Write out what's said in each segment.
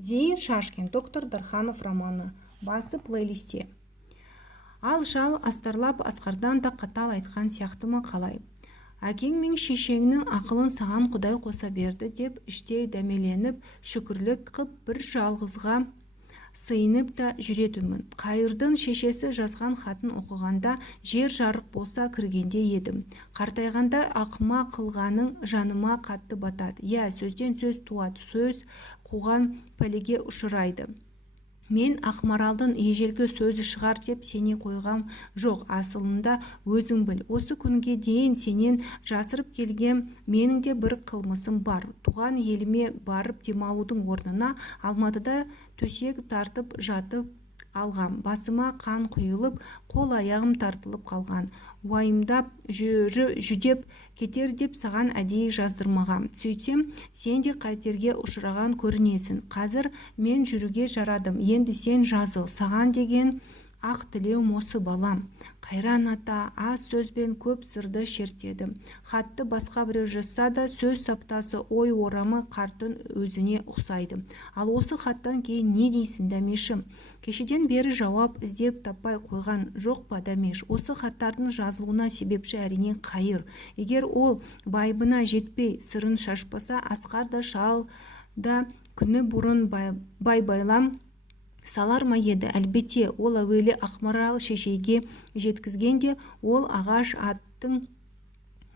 Зейін Шашкин, доктор Дарханов романы. Басы плейлисте. Ал шал астарлап Асқардан да қатал айтқан сияқты ма қалай? Әкең мен шешеңнің ақылын саған Құдай қоса берді деп іштей дәмеленіп, шүкірлік қып бір жалғызға сыйынып та жүретінмін. Қайырдың шешесі жазған хатын оқығанда жер жарық болса кіргенде едім. Қартайғанда ақыма қылғаның жаныма қатты батады. Я, сөзден сөз туады, сөз қуған пәлеге ұшырайды. Мен Ақмаралдың ежелгі сөзі шығар деп сене қойғам жоқ, асылында өзің біл. Осы күнге дейін сенен жасырып келген менің де бір қылмысым бар. Туған еліме барып демалудың орнына Алматыда төсек тартып жатып алғам. Басыма қан құйылып, қол аяғым тартылып қалған. Уайымдап жүдеп кетер деп саған әдейі жаздырмағам. Сөйтсем, сен де қатерге ұшыраған көрінесің. Қазір мен жүруге жарадым. Енді сен жазыл. Саған деген ақ тілеум осы балам. Қайран ата аз сөзбен көп сырды шертеді. Хатты басқа біреу жазса да сөз саптасы, ой орамы қарттың өзіне ұқсайды. Ал осы хаттан кейін не дейсің, Дәмешім? Кешеден бері жауап іздеп таппай қойған жоқ па, Дәмеш? Осы хаттардың жазылуына себепші әрине Қайыр. Егер ол байыбына жетпей сырын шашпаса, Асқар да шал да күні бұрын байлам салар ма еді? Әлбетте, ол әуелі Ақмарал шешейге жеткізгенде ол ағаш аттың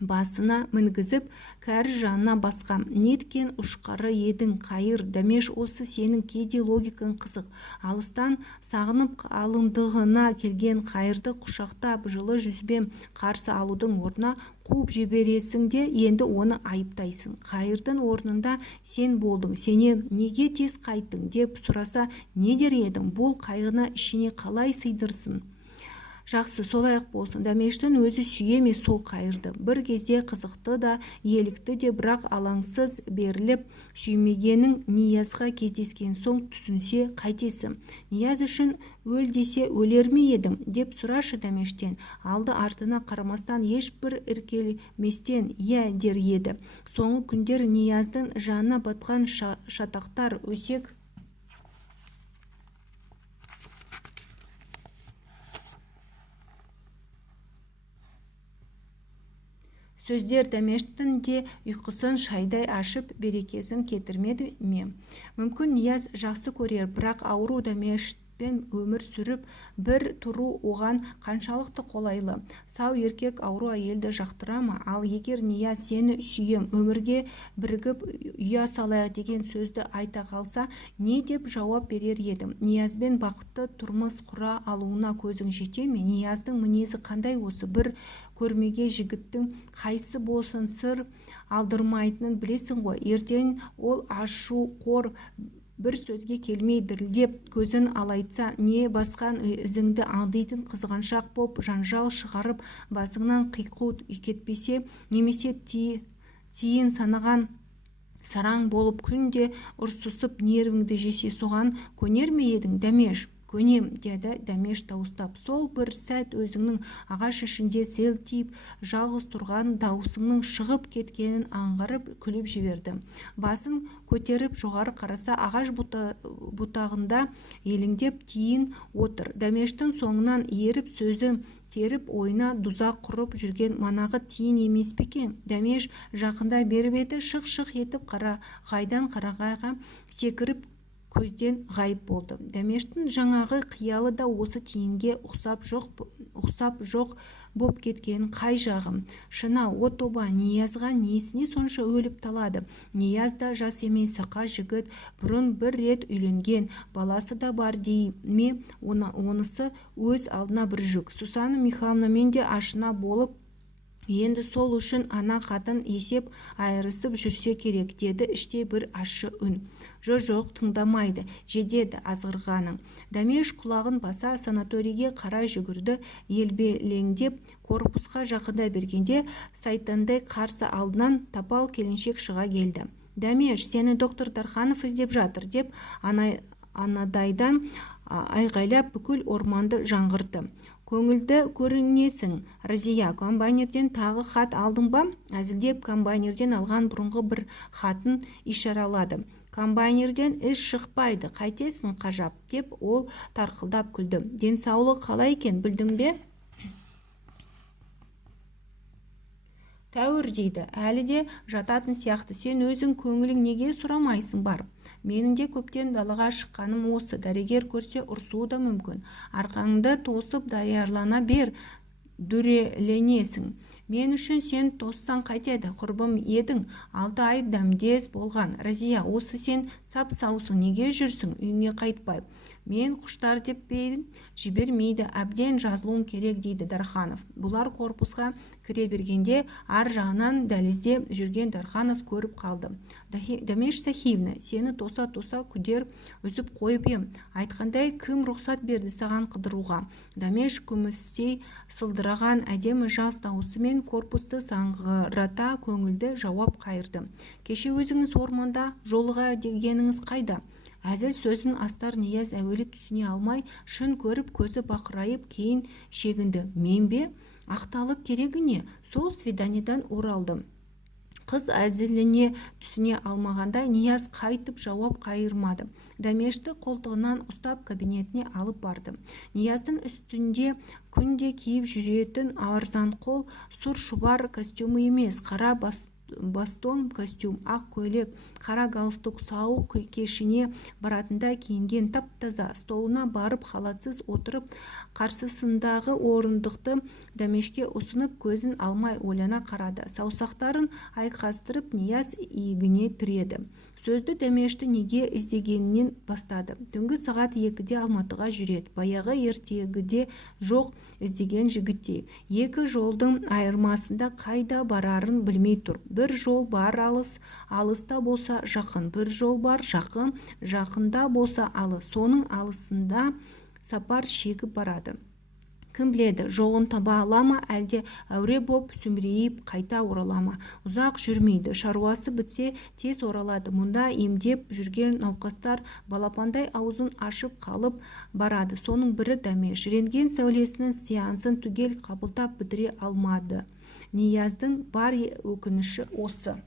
басына мінгізіп, кәрі жанына басқам. Неткен ұшқары едің, Қайыр. Дәмеш, осы сенің кейде логикаң қызық. Алыстан сағынып алындығына келген Қайырды құшақтап, жылы жүзбен қарсы алудың орнына қуып жібересің де енді оны айыптайсың. Қайырдың орнында сен болдың, сене неге тез қайттың деп сұраса не дер едің? Бұл қайғыны ішіне қалай сыйдырсын? Жақсы, солай-ақ болсын. Дәмештің өзі сүйеме сол Қайырды. Бір кезде қызықты да, елікті де, бірақ алаңсыз беріліп сүймегенің Ниязға кездескен соң түсінсе қайтесің? Нияз үшін өл десе өлер ме едің деп сұрашы Дәмештен. Алды артына қарамастан, ешбір іркелместен иә дер еді. Соңғы күндер Нияздың жанына батқан шатақтар, өсек сөздер Дәмештің де ұйқысын шайдай ашып берекесін кетірмеді ме? Мүмкін Нияз жақсы көрер, бірақ ауру Дәмештпен өмір сүріп бір тұру оған қаншалықты қолайлы? Сау еркек ауру әйелді жақтыра ма? Ал егер Нияз сені сүйем, өмірге бірігіп ұя салайық деген сөзді айта қалса, не деп жауап берер едім? Ниязбен бақытты тұрмыс құра алуына көзің жете ме? Нияздың мінезі қандай осы? Bir көрмеге жігіттің қайсы болсын сыр алдырмайтынын білесің ғой. Ертең ол ашу қор бір сөзге келмей дірілдеп көзін алайтса, не басқан ізіңді аңдитын қызғаншақ боп жанжал шығарып басыңнан қиқу кетпесе, немесе тиын санаған сараң болып күнде ұрсысып нервіңді жесе, соған көнер ме едің, Дәмеш? Көнем, деді Дәмеш дауыстап. Сол бір сәт өзіңнің ағаш ішінде селтиіп жалғыз тұрған даусыңның шығып кеткенін аңғарып күліп жіберді. Басын көтеріп жоғары қараса, ағаш бұтағында елеңдеп тиін отыр. Дәмештің соңынан еріп сөзі теріп ойына дұзақ құрып жүрген манағы тиын емес пе екен? Дәмеш жақында беріп еді, шық-шық етіп қарағайдан қарағайға секіріп көзден ғайып болды. Дәмештің жаңағы қиялы да осы тиынге ұқсап жоқ боп кеткен қай жағым? Шынау, о тоба, Ниязға несіне сонша өліп талады? Нияз да жас емес, сақа жігіт, бұрын бір рет үйленген, баласы да бар дей ме? Онысы өз алдына бір жүк. Сусана Михайловнамен де ашына болып, енді сол үшін ана қатын есеп айырысып жүрсе керек, деді іштей бір ащы үн. Жоқ, тыңдамайды, жедеді азғырғаның. Дәмеш құлағын баса санаторийге қарай жүгірді. Елбелеңдеп корпусқа жақында бергенде сайтандай қарсы алдынан тапал келіншек шыға келді. Дәмеш, сені доктор Дарханов іздеп жатыр деп анадайдан айғайлап бүкіл орманды жаңғырды. Көңілді көрінесің, Разия, комбайнерден тағы хат алдың ба? Әзілдеп комбайнерден алған бұрынғы бір хатын ишаралады. комбайнерден іс шықпайды, қайтесің қажап, деп ол тарқылдап күлді. Денсаулық қалай екен, білдің бе? Тәуір дейді, әлі де жататын сияқты. Сен өзің көңілің неге сұрамайсың барып? Менің де көптен далаға шыққаным осы. Дәрігер көрсе ұрсуы да мүмкін. Арқаңды тосып даярлана бер, дүреленесің. Мен үшін сен тоссаң қайтеді, құрбым едің. 6 ай дәмдес болған. Разия, осы сен сап-саусың, неге жүрсің, үйіңе қайтпай? Мен құштар деп бейдің, жібермейді, әбден жазылуым керек, дейді Дарханов. Бұлар корпусқа кіре бергенде ар жағынан дәлізде жүрген Дарханов көріп қалды. Дамеш Сахивна, сені тоса-тоса күдер үзіп қойып ем. Айтқандай, кім рұқсат берді саған қыдыруға? Дамеш күмістей сылдыраған әдемі жас даусымен корпусты саңғырата көңілді жауап қайырды. Кеше өзіңіз орманда жолыға дегеніңіз қайда? Әзіл сөзін астар Нияз әуелі түсіне алмай, шын көріп көзі бақырайып, кейін шегінді. Мен бе? Ақталып керегі не? Сол свиданидан оралдым. Қыз әзіліне түсіне алмағандай, Нияз қайтып жауап қайырмады. Дамешті қолтығынан ұстап кабинетіне алып барды. Нияздың үстінде күнде киіп жүретін арзан қол сұр шұбар костюмы емес, қара бастон костюм, ақ көйлек, қара галстук, сау кешіне баратында киінген тап-таза. Столына барып халатсыз отырып, қарсысындағы орындықты Дамешке ұсынып, көзін алмай ойлана қарады. Саусақтарын айқастырып, Нияз иегіне тіреді. Сөзді Дамешті неге іздегенінен бастады. Түнгі сағат 2-де Алматыға жүреді. Баяғы ертегіде жоқ іздеген жігіттей. Екі жолдың айырмасында қайда барарын білмей тұр. Бір жол бар алыс, алыста болса жақын. Бір жол бар жақын, жақында болса алыс. Соның алысында сапар шегіп барады. Кім біледі, жолын таба алама, әлде әуре боп сүмірейіп қайта оралама. Ұзақ жүрмейді, шаруасы бітсе тез оралады. Мұнда емдеп жүрген науқастар балапандай аузын ашып қалып барады. Соның бірі Дамеш. Рентген сәулесінің сеансын түгел қабылдап бітіре алмады. Нияздың бар өкініші осы.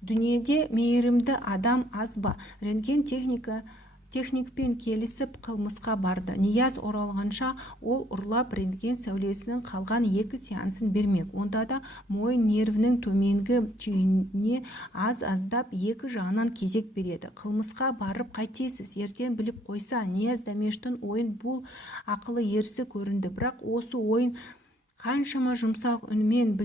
Дүниеде мейірімді адам аз ба? Рентген техникпен келісіп қылмысқа барды. Нияз оралғанша ол ұрлап рентген сәулесінің қалған 2 сеансын бермек. Онда да мойын нервінің төменгі түйініне аз-аздап 2 жағынан кезек береді. Қылмысқа барып қайтесіз? Ертең біліп қойса. Нияз Дамештің ойын бұл ақылы ерсі көрінді. Бірақ осы ойын қаншама жұмсақ үнмен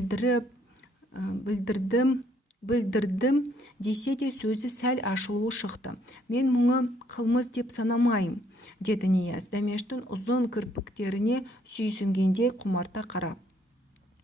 білдірдім десе де сөзі сәл ашылуы шықты. Мен мұны қылмыс деп санамайым, деді Нияз, Дамештің ұзын кірпіктеріне сүйсінгенде құмарта қарап.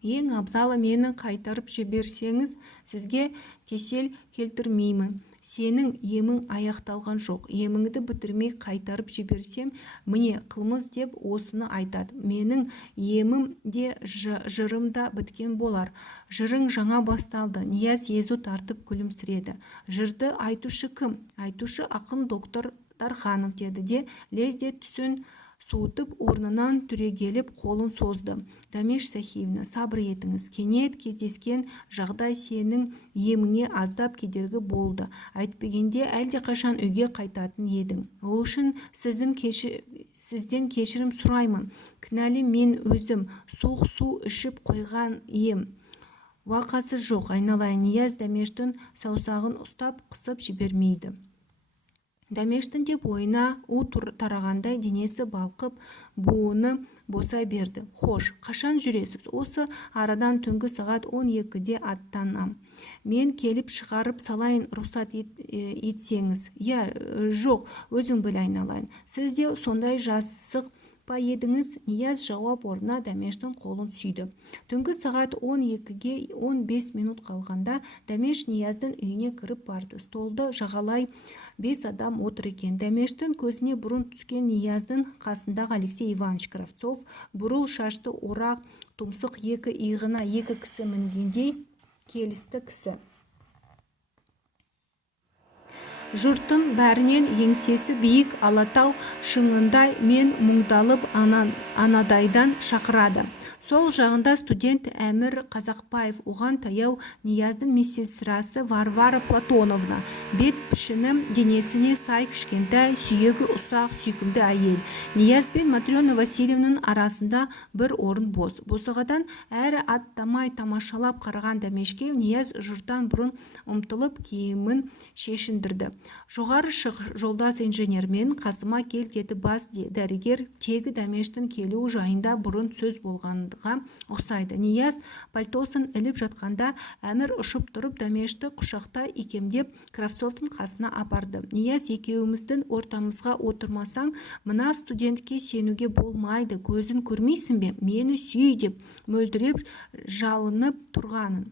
Ең абзалы мені қайтарып жіберсеңіз, сізге кесел келтірмеймін. Сенің емің аяқталған жоқ. Еміңді бітірмей қайтарып жіберсем, міне қылмыс деп осыны айтады. Менің емім де жырым да біткен болар. Жырың жаңа басталды. Нияз езу тартып күлімсіреді. Жырды айтушы кім? Айтушы ақын доктор Дарханов, деді де лезде түсін суытып орнынан түрегеліп қолын созды. Дамеш Сахивна, сабыр етіңіз. Кенет кездескен жағдай сенің еміңе аздап кедергі болды. Әйтпегенде әлдеқашан үйге қайтатын едің. Ол үшін сізден кешірім сұраймын. Кінәлі мен өзім. Суық су ішіп қойған ем. Уақасы жоқ, айналайын. Нияз Дамештің саусағын ұстап қысып жібермейді. Дамештің де бойына у тарағандай денесі балқып, буыны босай берді. Хош, қашан жүресіз? Осы арадан түнгі сағат 12-де аттанам. Мен келіп шығарып салайын, рұқсат етсеңіз. Я, жоқ, өзің біл, айналайын. Сіз де сондай жасық па едіңіз? Нияз жауап орнына Дамештің қолын сүйді. Түнгі сағат 12-ге 15 минут қалғанда Дамеш Нияздың үйіне кіріп барды. Столды жағалай 5 адам отыр екен. Дамештің көзіне бұрын түскен Нияздың қасындағы Алексей Иванович Кравцов, бурыл шашты орақ тұмсық 2 иығына 2 кісі мінгендей келісті кісі. Жұрттың бәрінен еңсесі биік Алатау шыңындай мен мұңдалып анадайдан шақырады. Сол жағында студент Әмір Қазақбаев, оған таяу Нияздың медсестрасы Варвара Платоновна. Бет пішіні денесіне сай кішкентай, сүйегі ұсақ, сүйкімді әйел. Нияз бен Матрена Васильевнаның арасында бір орын бос. Босағадан әрі аттамай тамашалап қараған Дәмешке Нияз жұрттан бұрын ұмтылып киімін шешіндірді. Жоғары шық, жолдас инженермен қасыма кел деді бас дәрігер. Тегі Дәмештің келуі жайында бұрын сөз болғанға ұқсайды. Нияз пальтосын іліп жатқанда Әмір ұшып тұрып Дәмешті құшақта икемдеп Кравцовтың қасына апарды. Нияз, екеуміздің ортамызға отырмасаң, мына студентке сенуге болмайды, көзін көрмейсің бе? Мені сүй деп мөлдіреп жалынып тұрғанын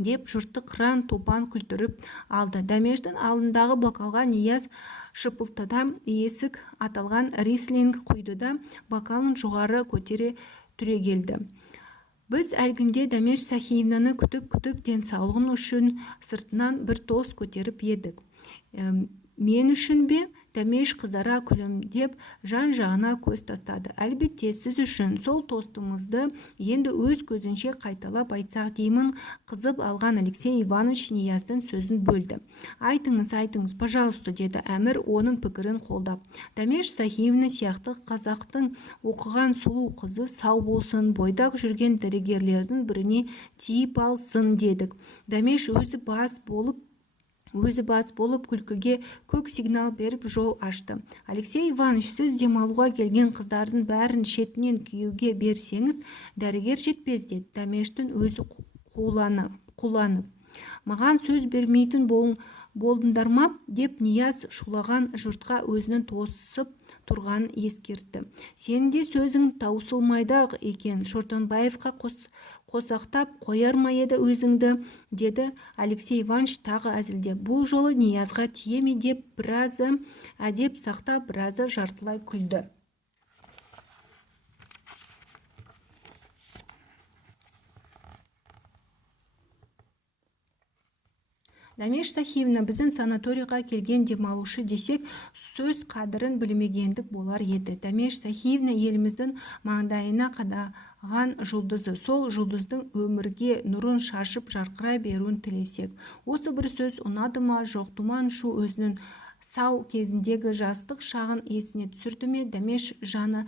деп жұртты қыран топан күлдіріп алды. Дәмештің алдындағы бокалға Нияз шыпылтыда есік аталған рислинг құйды да бокалын жоғары көтере түрегелді. Біз әлгінде Дәмеш Сахиевнаны күтіп денсаулығын үшін сыртынан бір тос көтеріп едік. Мен үшін бе? Дәмеш қызара күлімдеп жан-жағына көз тастады. Әлбетте, сіз үшін. Сол тостымызды енді өз көзінше қайталап айтсақ деймін. Қызып алған Алексей Иванович Нияздың сөзін бөлді. Айтыңыз, пожалуйста, деді Әмір оның пікірін қолдап. Дәмеш Сахиевна сияқты қазақтың оқыған сұлу қызы сау болсын, бойдақ жүрген дәрігерлердің біріне тиіп алсын дедік. Дәмеш өзі бас болып күлкіге көк сигнал беріп жол ашты. Алексей Иванович, сіз демалуға келген қыздардың бәрін шетінен күйеуге берсеңіз, дәрігер жетпес деді Дәмештің өзі қуланып. Маған сөз бермейтін болдыңдар ма? Деп Нияз шулаған жұртқа өзінің тосып тұрғанын ескертті. Сенің де сөзің таусылмайды екен, Шортанбаевқа қосақтап қояр ма еді өзіңді, деді Алексей Иванович тағы әзілдеп. Бұл жолы Ниязға тие ме деп біразы әдеп сақтап, біразы жартылай күлді. Дәмеш Сахиевна біздің санаторийға келген демалушы десек, сөз қадірін білмегендік болар еді. Дәмеш Сахиевна еліміздің маңдайына қадаған жұлдызы. Сол жұлдыздың өмірге нұрын шашып жарқырай беруін тілесек. Осы бір сөз ұнады ма, жоқ? Тұман шу өзінің сау кезіндегі жастық шағын есіне түсірді ме? Дәмеш жаны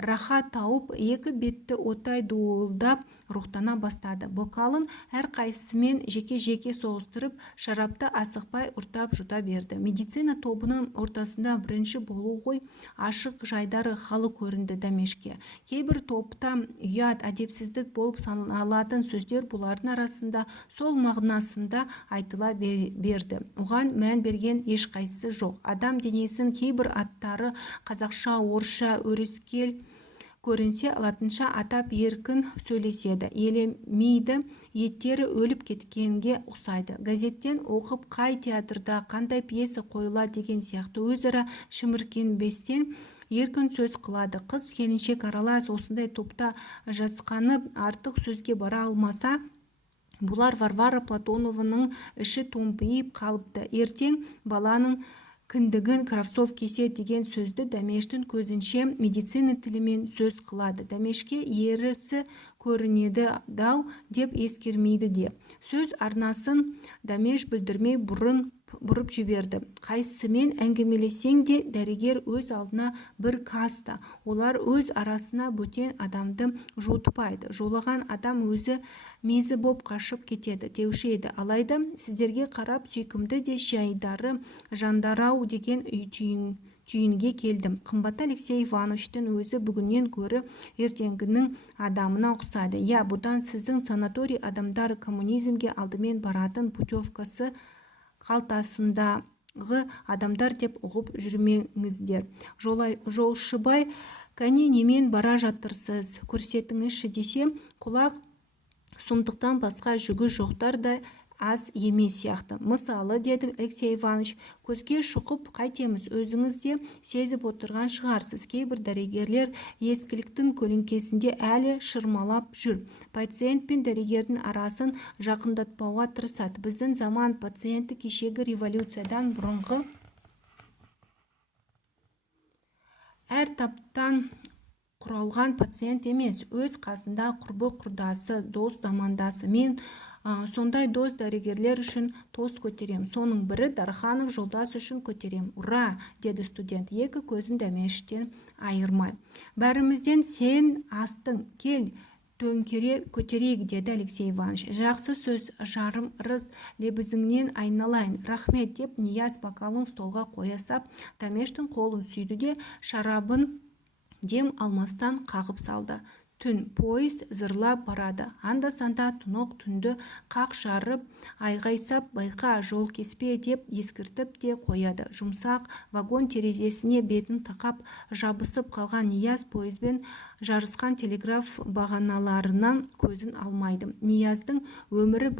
рахат тауып, екі бетті отай дуылдап рухтана бастады. Бокалын әрқайсысымен жеке-жеке соғыстырып, шарапты асықпай ұртап жұта берді. Медицина тобының ортасында бірінші болу ғой, ашық жайдары халы көрінді Дәмешке. Кейбір топта ұят, әдепсіздік болып саналатын сөздер бұлардың арасында сол мағынасында айтыла берді. Оған мән берген ешқайсысы жоқ. Адам денесін кейбір аттары қазақша, орысша, өрескел көрінсе, латынша атап еркін сөйлеседі. Елемейді, еттері өліп кеткенге ұқсайды. Газеттен оқып, қай театрда қандай пьеса қойыла деген сияқты өзара шіміркенбестен еркін сөз қылады. Қыз келіншек аралас осындай топта жасқанып артық сөзге бара алмаса, бұлар Варвара Платонованың іші томпиып қалыпты. Ертең баланың кіндігін Кравцов кесе деген сөзді Дәмештің көзінше медицина тілімен сөз қылады. Дәмешке ерісі көрінеді дау деп ескермейді де. Сөз арнасын Дәмеш білдірмей бұрып жіберді. Қайсымен әңгімелесең де дәрігер өз алдына бір каста. Олар өз арасына бөтен адамды жуытпайды. Жолаған адам өзі мезі боп қашып кетеді деуші еді. Алайда сіздерге қарап сүйкімді де жайдары жандарау деген түйінге келдім. Қымбатты Алексей Ивановичтің өзі бүгіннен көрі ертеңгінің адамына ұқсайды. Я, бұдан сіздің санаторий адамдар коммунизмге алдымен баратын путевкасы қалтасындағы адамдар деп ұғып жүрмеңіздер. Жолшыбай, кәне немен бара жатырсыз, көрсетіңізші десе, құлақ сұмдықтан басқа жүгі жоқтар да аз емес сияқты. Мысалы, деді Алексей Иванович, көзге шұқып қайтеміз, өзіңіз де сезіп отырған шығарсыз. Кейбір дәрігерлер ескіліктің көлеңкесінде әлі шырмалап жүр. Пациент пен дәрігердің арасын жақындатпауға тырысады. Біздің заман пациенті кешегі революциядан бұрынғы әр таптан құралған пациент емес, өз қасында құрбы құрдасы, дос замандасы. Мен сондай дос дәрігерлер үшін тост көтерем. Соның бірі Дарханов жолдас үшін көтерем. Ура! Деді студент, екі көзін дәмештен айырмай. Бәрімізден сен астың, кел төңкере көтерейік, деді Алексей Иванович. Жақсы сөз, жарым ырыс, лебізіңнен айналайын. Рахмет, деп Нияз бокалын столға қоя сап, дәмештің қолын сүйді де шарабын дем алмастан қағып салды. Түн, пойыз зырлап барады. Анда-санда тұнық түнді қақ жарып, айғайсап, байқа, жол кеспе, деп ескертіп те қояды. Жұмсақ вагон терезесіне бетін тақап жабысып қалған Нияз пойызбен жарысқан телеграф бағаналарынан көзін алмайды. Нияздың өмірі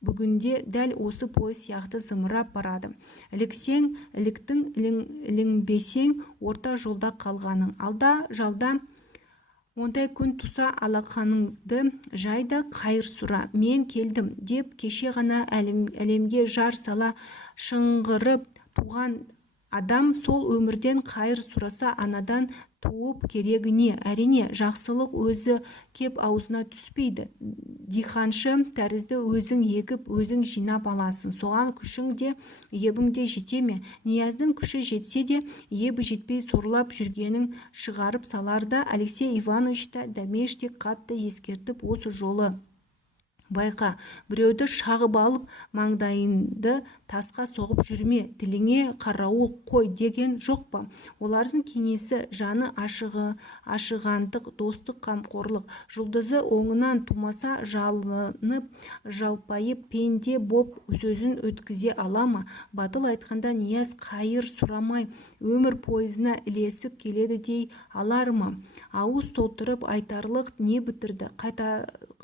бүгінде дәл осы пойыз сияқты зымырап барады. Іліксең, іліктің, ілінбесең, орта жолда қалғаның. Алда жалда ондай күн туса, алақаныңды жайды, қайыр сұра. Мен келдім, деп кеше ғана әлемге жар сала шыңғырып туған адам сол өмірден қайыр сұраса, анадан туып керегі не? Әрине, жақсылық өзі кеп аузына түспейді. Диханшы тәрізді өзің егіп, өзің жинап аласың. Соған күшің де, ебің де жете ме? Нияздың күші жетсе де, ебі жетпей сорлап жүргенін шығарып саларда, Алексей Иванович та Дәмеш те қатты ескертіп, осы жолы байқа, біреуді шағып алып, маңдайынды тасқа соғып жүрме, тіліңе қарауыл қой деген жоқ па? Олардың кеңесі жаны ашығандық, достық, қамқорлық. Жұлдызы оңынан тумаса, жалынып, жалпайып, пенде боп сөзін өткізе ала ма? Батыл айтқанда, Нияз қайыр сұрамай өмір пойызына ілесіп келеді дей алар ма? Ауыз толтырып айтарлық не бітірді?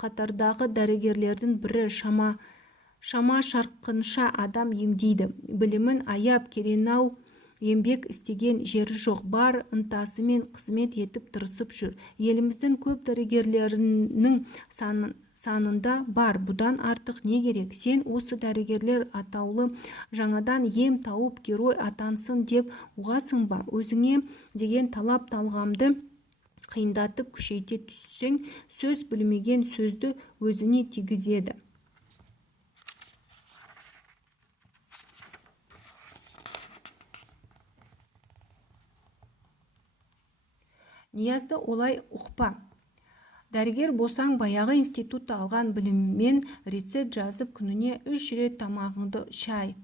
Қатардағы дәрігерлердің бірі шама шарқынша адам емдейді. Білімін аяп керенау еңбек істеген жері жоқ. Бар ынтасымен қызмет етіп тырысып жүр. Еліміздің көп дәрігерлерінің санында бар. Бұдан артық не керек? Сен осы дәрігерлер атаулы жаңадан ем тауып герой атансын деп ұғасың ба? Өзіңе деген талап талғамды қиындатып күшейте түссең, сөз білмеген сөзді өзіне тигізеді. Ниязды олай ұқпа. Дәрігер болсаң, баяғы институтта алған біліммен рецепт жазып, күніне 3 рет тамағыңды шай,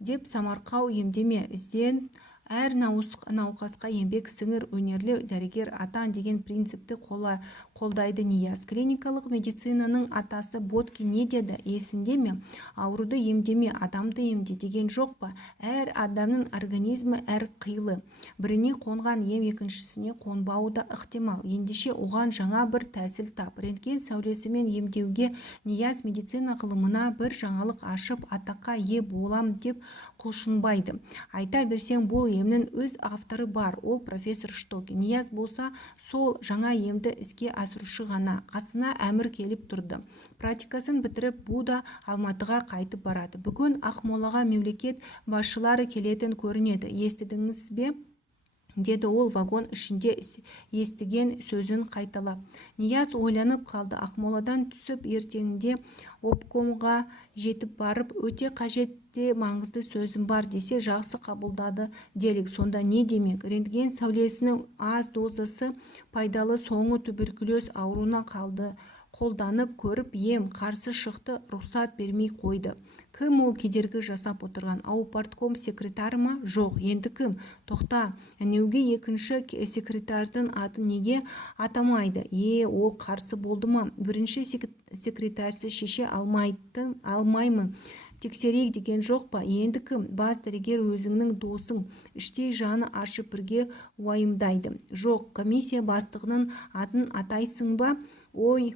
деп самарқау емдеме. Ізден әр науқасқа еңбек сіңір, өнерлі дәрігер атан деген принципті қолдайды Нияз. Клиникалық медицинаның атасы Боткин не деді? Есінде ме? Ауруды емдеме, адамды емде деген жоқ па? Әр адамның организмі әр қилы. Біріне қонған ем екіншісіне қонбауы да ықтимал. Ендеше оған жаңа бір тәсіл тап. Рентген сәулесімен емдеуге Нияз медицина ғылымына бір жаңалық ашып, атаққа ие болам деп құлшынбайды. Айта берсең, бұл емнің өз авторы бар, ол профессор Штокин. Нияз болса, сол жаңа емді іске асырушы ғана. Қасына әмір келіп тұрды. Практикасын бітіріп, бұл да Алматыға қайтып барады. Бүгін Ақмолаға мемлекет басшылары келетін көрінеді. Естідіңіз бе? Деді ол вагон ішінде естіген сөзін қайталап. Нияз ойланып қалды. Ақмоладан түсіп, ертеңінде обкомға жетіп барып, өте қажетті маңызды сөзім бар десе, жақсы қабылдады делік. Сонда не демек? Рентген сәулесінің аз дозасы пайдалы, соңы туберкулез ауруына қолданып көріп, ем қарсы шықты, рұқсат бермей қойды. Кім ол кедергі жасап отырған? Аупартком секретары ма? Жоқ. Енді кім? Тоқта, әнеуге екінші секретардың атын неге атамайды? Ол қарсы болды ма? Бірінші секретарсы шеше алмаймын. Тексерейік деген жоқ па? Енді кім? Бас дәрігер өзіңнің досың. Іштей жаны ашып бірге уайымдайды. Жоқ. Комиссия бастығының атын атайсың ба? Ой,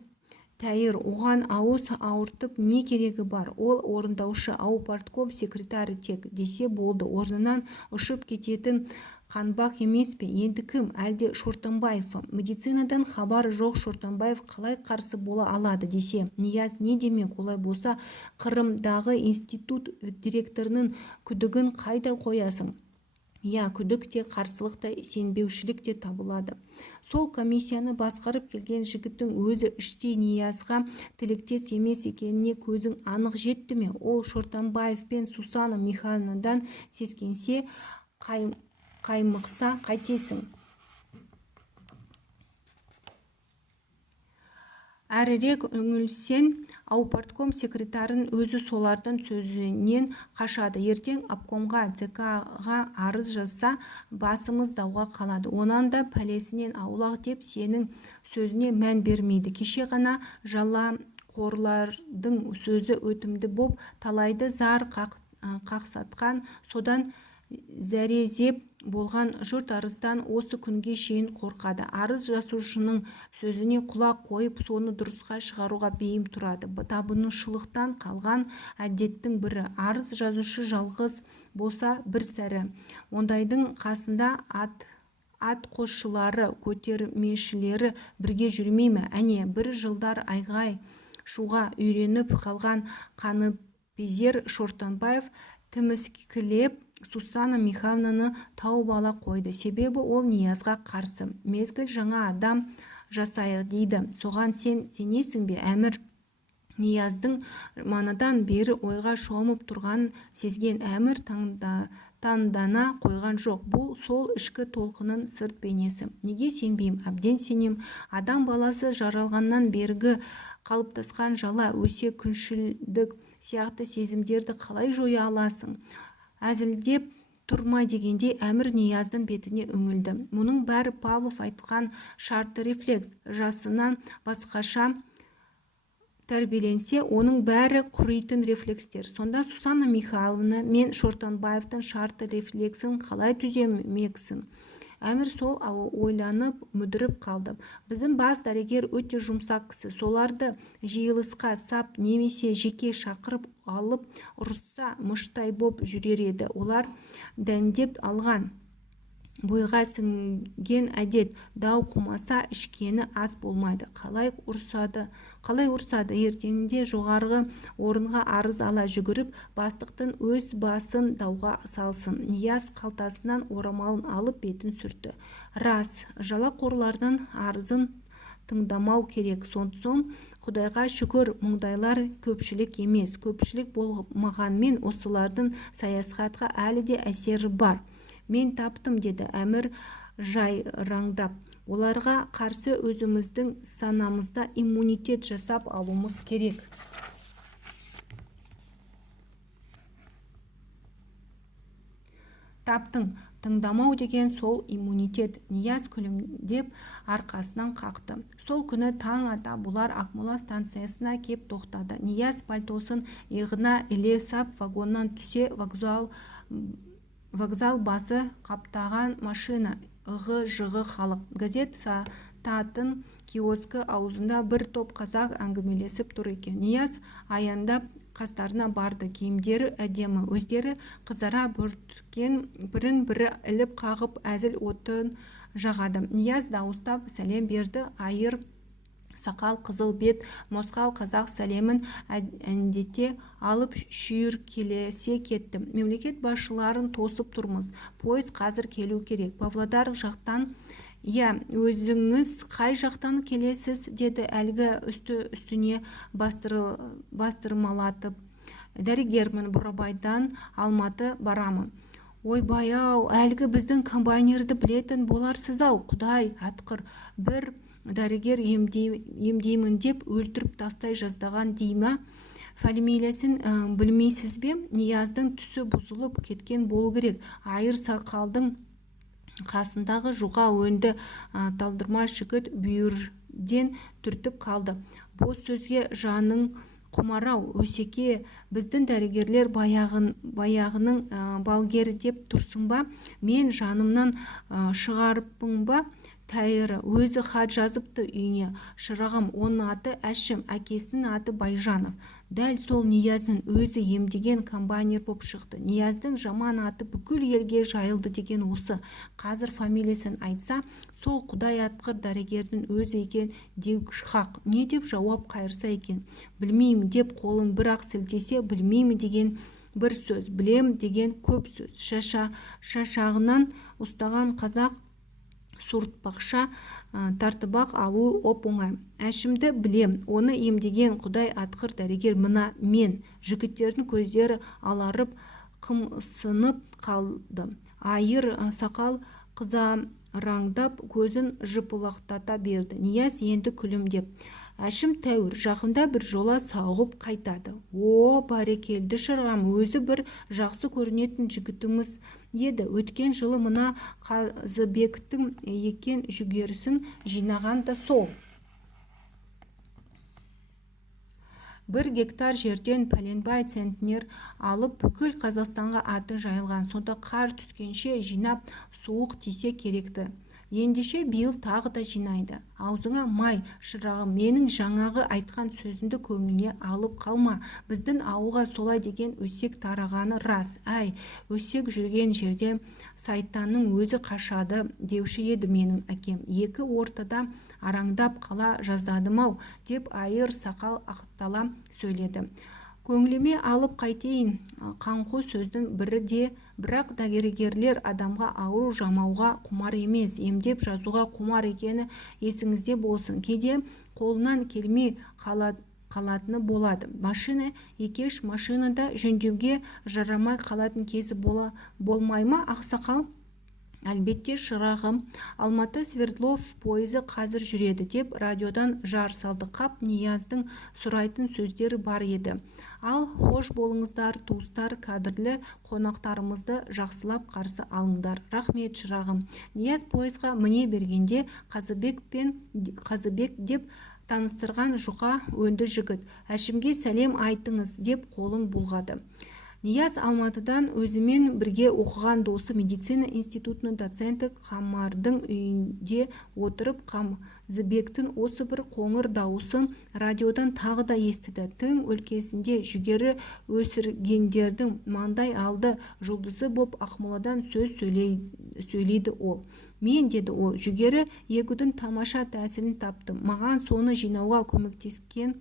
тәйір, оған ауыз ауыртып не керегі бар? Ол орындаушы, аупартком секретары тек десе болды. Орнынан ұшып кететін қанбақ емес пе? Енді кім? Әлде Шортанбаев? Медицинадан хабары жоқ Шортанбаев қалай қарсы бола алады десе? Нияз не демек? Олай болса, Қырымдағы институт директорының күдігін қайда қоясың? күдік те, қарсылық та, сенбеушілік те табылады. Сол комиссияны басқарып келген жігіттің өзі іштей Ниязға тілектес емес екеніне көзің анық жетті ме? Ол Шортанбаев пен Сусана Михайловнадан сескенсе, қаймықса қайтесің? Әрірек үңілсен, аупартком секретарын өзі солардың сөзінен қашады. Ертең обкомға, ЦК-ға арыз жазса, басымыз дауға қалады. Онан да пәлесінен аулақ деп сенің сөзіне мән бермейді. Кеше ғана жалақорлардың сөзі өтімді боп, талайды зар қақсатқан, содан зәрезеп болған жұрт арыздан осы күнге шейін қорқады. Арыз жасушының сөзіне құлақ қойып, соны дұрысқа шығаруға бейім тұрады. Табынушылықтан қалған әдеттің бірі. Арыз жазушы жалғыз болса бір сәрі. Ондайдың қасында атқосшылары, көтермешілері бірге жүрмей ме? Әне, бір жылдар айғай шуға үйреніп қалған қаныпезер Шортанбаев тіміскілеп Сусана Михайловнаны тауып ала қойды. Себебі ол Ниязға қарсы. Мезгіл жаңа адам жасайық дейді. Соған сен сенесің бе? Әмір Нияздың манадан бері ойға шомып тұрғанын сезген Әмір таңдана қойған жоқ. Бұл сол ішкі толқынын сырт бейнесі. Неге сенбеймін? Әбден сенем. Адам баласы жаралғаннан бергі қалыптасқан жала, өсе, күншілдік сияқты сезімдерді қалай жоя аласың? Әзілдеп тұрма дегенде Әмір Нияздың бетіне үңілді. Мұның бәрі Павлов айтқан шартты рефлекс. Жасынан басқаша тәрбиеленсе, оның бәрі құритын рефлекстер. Сонда Сусана Михайловна мен Шортанбаевтың шартты рефлексін қалай түземексің? Әмір сол ойланып мүдіріп қалды. Біздің бас дәрігер өте жұмсақ кісі. Соларды жиылысқа сап немесе жеке шақырып алып ұрысса мыштай боп жүрер еді. Олар дәндеп алған бойға сіңген әдет. Дау қумаса ішкені ас болмайды. Қалай ұрсады? Ертеңінде жоғарғы орынға арыз ала жүгіріп, бастықтың өз басын дауға салсын. Нияз қалтасынан орамалын алып бетін сүртті. Рас, жалақорлардың арызын тыңдамау керек. Соң Құдайға шүкір, мұндайлар көпшілік емес. Көпшілік болмағанмен осылардың саясатқа әлі де әсері бар. Мен таптым, деді Әмір жайраңдап. Оларға қарсы өзіміздің санамызда иммунитет жасап алуымыз керек. Таптың, тыңдамау деген сол иммунитет. Нияз күлімдеп арқасынан қақты. Сол күні таң ата бұлар Ақмола станциясына кеп тоқтады. Нияз пальтосын иығына іле сап вагоннан түсе, вокзал басы қаптаған машина, ығы-жығы халық. Газет сататын киоскі аузында бір топ қазақ әңгімелесіп тұр екен. Нияз аяндап қастарына барды. Киімдері әдемі, өздері қызара бүрткен, бірін-бірі іліп қағып әзіл отын жағады. Нияз дауыстап сәлем берді. Айыр сақал, қызыл бет, мосқал қазақ сәлемін әндете алып шүйіркелесе кетті. Мемлекет басшыларын тосып тұрмыз. Пойыз қазір келу керек. Павлодар жақтан. Өзіңіз қай жақтан келесіз? Деді әлгі үстіне бастырмалатып. Дәрігермін, Бурабайдан Алматы барамын. Ойбай-ау, әлгі біздің комбайнерді білетін боларсыз-ау. Құдай атқыр, бір дәрігер емдеймін деп өлтіріп тастай жаздаған дейма. Фамилиясын білмейсіз бе? Нияздың түсі бұзылып кеткен болу керек. Айыр сақалдың қасындағы жұға өнді талдырма жігіт бүйірден түртіп қалды. Бос сөзге жаның құмарау, Өсеке, біздің дәрігерлер баяғының балгері деп тұрсың ба? Мен жанымнан шығарыппын ба? Тәйірі, өзі хат жазыпты үйіне. Шырағым, оның аты Әшім, әкесінің аты Байжанов. Дәл сол Нияздың өзі емдеген комбайнер боп шықты. Нияздың жаман аты бүкіл елге жайылды деген осы. Қазір фамилиясын айтса, сол Құдай атқыр дәрігердің өзі екен деу хақ. Не деп жауап қайырса екен? Білмеймін деп қолын бір-ақ сілтесе, білмеймін деген бір сөз, білем деген көп сөз. Шашағынан ұстаған қазақ суыртпақша тартып-ақ алу оп-оңай. Әшімді білем, оны емдеген Құдай атқыр дәрігер. Мына мен. Жігіттердің көздері аларып қымсынып қалды. Айыр сақал қызараңдап көзін жыпылықтата берді. Нияз енді күлімдеп: Әшім тәуір, жақында бір жола сауғып қайтады. О, бәрекелді шырғам, өзі бір жақсы көрінетін жігітіміз еді. Өткен жылы мына Қазыбектің екен жүгерісін жинаған да сол. 1 гектар жерден пәленбай центнер алып бүкіл Қазақстанға аты жайылған. Сонда қар түскенше жинап суық тисе керекті. Ендеше биыл тағы да жинайды. Аузыңа май, шырағым, менің жаңағы айтқан сөзімді көңіліне алып қалма. Біздің ауылға солай деген өсек тарағаны рас. Әй, өсек жүрген жерде сайтанның өзі қашады деуші еді менің әкем. Екі ортада араңдап қала жаздадым-ау деп айыр сақал ақтала сөйледі. Көңіліме алып қайтейін қаңқу сөздің бірі де, бірақ дәрігерлер адамға ауру жамауға құмар емес, емдеп жазуға құмар екені есіңізде болсын. Кейде қолынан келмей қалатыны болады. Машина екеш машинада жөндеуге жарамай қалатын кезі болмай ма, ақсақал? Әлбетте шырағым, Алматы Свердлов пойызы қазір жүреді деп радиодан жар салды. Қап Нияздың сұрайтын сөздері бар еді. Ал хош болыңыздар, туыстар, қадірлі қонақтарымызды жақсылап қарсы алыңдар. Рахмет шырағым. Нияз пойызға міне бергенде Қазыбек деп таныстырған жұқа өнді жігіт. Әшімге сәлем айтыңыз деп қолын бұлғады. Нияз Алматыдан өзімен бірге оқыған досы медицина институтының доценті Қамардың үйінде отырып Қазыбектің осы бір қоңыр дауысын радиодан тағы да естіді. Тың өлкесінде жүгері өсіргендердің маңдай алды жұлдызы боп Ақмоладан сөз сөйлейді ол. Мен, деді ол, жүгері егудің тамаша тәсілін таптым. Маған соны жинауға көмектескен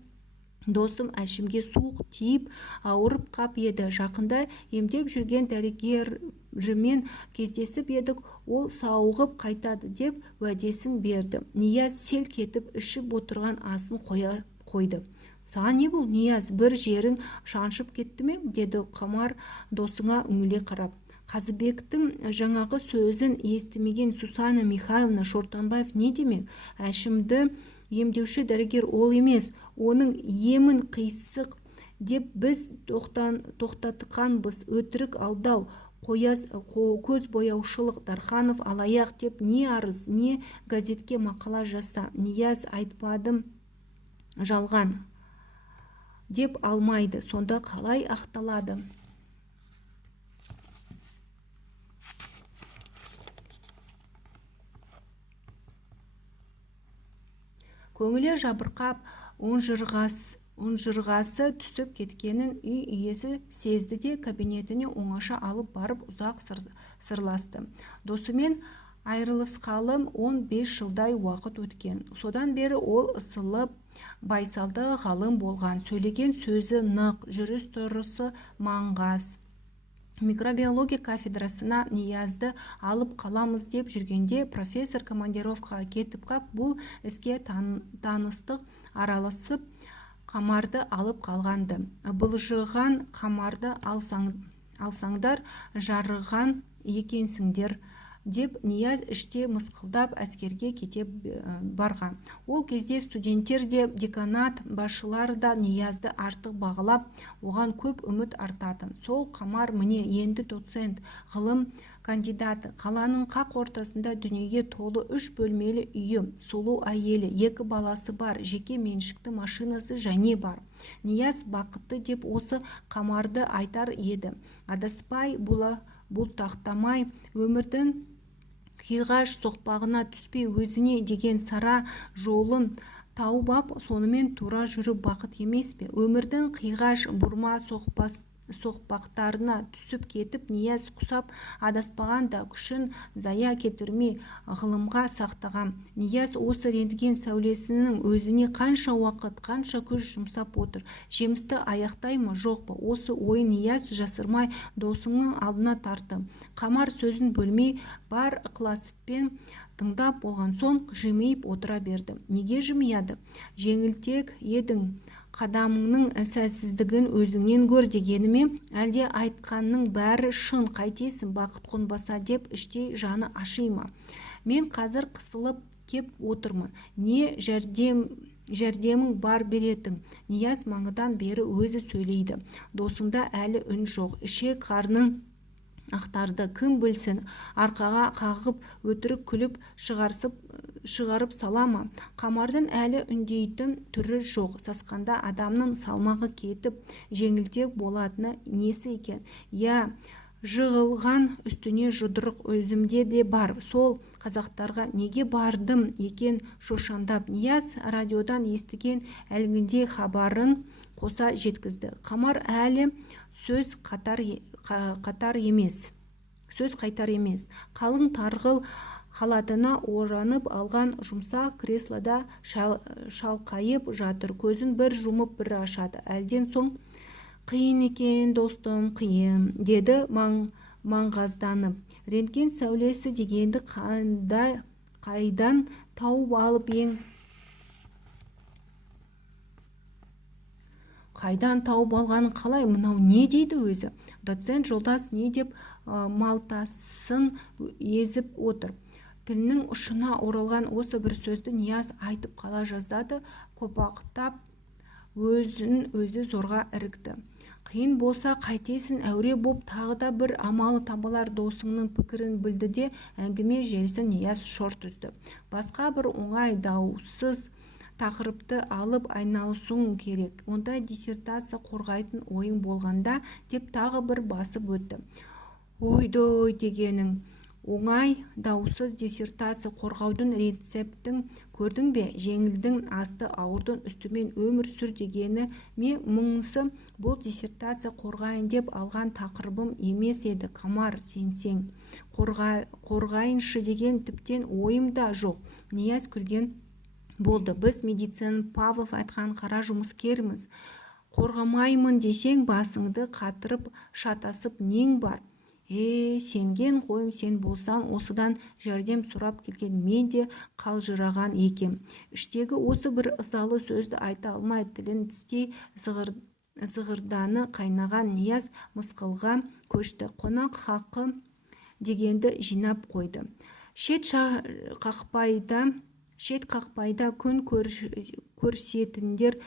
досым Әшімге суық тиіп ауырып қап еді. Жақында емдеп жүрген дәрігерімен кездесіп едік, ол сауығып қайтады деп уәдесін берді. Нияз селк етіп ішіп отырған асын қойды. Саған не бұл, Нияз, бір жерің шаншып кетті ме? Деді Қамар досыңа үңіле қарап. Қазыбектің жаңағы сөзін естімеген Сусана Михайловна Шортанбаев не демек? Әшімді емдеуші дәрігер ол емес, оның емін қисық деп біз тоқтатқанбыз. Өтірік алдау, көз бояушылық, Дарханов алаяқ деп не арыз, не газетке мақала жаса. Нияз айтпадым жалған деп алмайды. Сонда қалай ақталады? Көңілі жабырқап, ұнжырғасы түсіп кеткенін үй иесі сезді де кабинетіне оңаша алып барып ұзақ сырласты. Досымен айырылысқалы 15 жылдай уақыт өткен. Содан бері ол ысылып, байсалды ғалым болған. Сөйлеген сөзі нық, жүріс-тұрысы маңғаз. Микробиология кафедрасына Ниязды алып қаламыз деп жүргенде профессор командировкаға кетіп қап, бұл іске таныстық араласып Қамарды алып қалғанды. Былжыған Қамарды алсаңдар жарыған екенсіңдер деп Нияз іште мысқылдап әскерге кете барған. Ол кезде студенттер де, деканат басшылары да Ниязды артық бағалап, оған көп үміт артатын. Сол Қамар міне енді доцент, ғылым кандидаты. Қаланың қақ ортасында дүниеге толы 3 бөлмелі үйі, сұлу әйелі, 2 баласы бар, жеке меншікті машинасы және бар. Нияз бақытты деп осы Қамарды айтар еді. Адаспай, бұлтақтамай, өмірдің қиғаш соқпағына түспей, өзіне деген сара жолын тауып ап, сонымен тура жүріп бақыт емес пе? Өмірдің қиғаш бұрма соқпақтарына түсіп кетіп, Нияз құсап адаспаған да күшін зая кетірмей ғылымға сақтаған. Нияз осы рентген сәулесінің өзіне қанша уақыт, қанша күш жұмсап отыр. Жемісті аяқтай ма, жоқ па? Осы ойын Нияз жасырмай досының алдына тартты. Қамар сөзін бөлмей бар ықыласпен тыңдап болған соң жымиып отыра берді. Неге жымияды? Жеңілтек едің, қадамыңның сәтсіздігін өзіңнен көр дегені ме? Әлде айтқанның бәрі шын, қайтесің бақыт қонбаса деп іштей жаны аши ма? Мен қазір қысылып кеп отырмын. Не жәрдемің бар беретін? Нияз маңыдан бері өзі сөйлейді. Досында әлі үн жоқ. Ішек қарның ақтарды, кім білсін, арқаға қағып өтірік күліп шығарып сала ма? Қамардың әлі үндейтін түрі жоқ. Сасқанда адамның салмағы кетіп жеңілтек болатыны несі екен? Я, жығылған үстіне жұдырық өзімде де бар. Сол қазақтарға неге бардым екен шошаңдап? Нияз радиодан естіген әлгіндей хабарын қоса жеткізді. Қамар әлі сөз қайтар емес. Қалың тарғыл халатына оранып алған жұмсақ креслода шалқайып жатыр. Көзін бір жұмып бір ашады. Әлден соң «Қиын екен, достым, қиын», деді маңғазданып. Рентген сәулесі дегенді қайдан тауып алып ең? Қайдан тауып алғанын қалай? Мынау не дейді өзі? Доцент жолдас не деп малтасын езіп отыр. Тілінің ұшына оралған осы бір сөзді Нияз айтып қала жаздады. Қопақтап өзін өзі зорға ірікті. Қиын болса қайтесің әуре боп, тағы да бір амалы табылар. Досыңның пікірін білді де әңгіме желісін Нияз шорт үзді. Басқа бір оңай даусыз тақырыпты алып айналысуың керек. Онда диссертация қорғайтын ойың болғанда деп тағы бір басып өтті. Ойдой дегенің, оңай даусыз диссертация қорғаудың рецептін көрдің бе? Жеңілдің асты, ауырдың үстімен өмір сүр дегені ме мұңысы? Бұл диссертация қорғайын деп алған тақырыбым емес еді. Қамар, сенсең қорғайыншы деген тіптен ойым да жоқ. Нияз күлген болды. Біз медицина Павлов айтқан қара жұмыскерміз. Қорғамаймын десең басыңды қатырып шатасып нең бар? Сенген қойым, сен болсаң осыдан жәрдем сұрап келген, мен де қалжыраған екем. Іштегі осы бір ызалы сөзді айта алмай тілін тістей зығырданы қайнаған Нияз мысқылға көшті. Қонақ хақы дегенді жинап қойды. Шет қақпайда күн көрсетіндер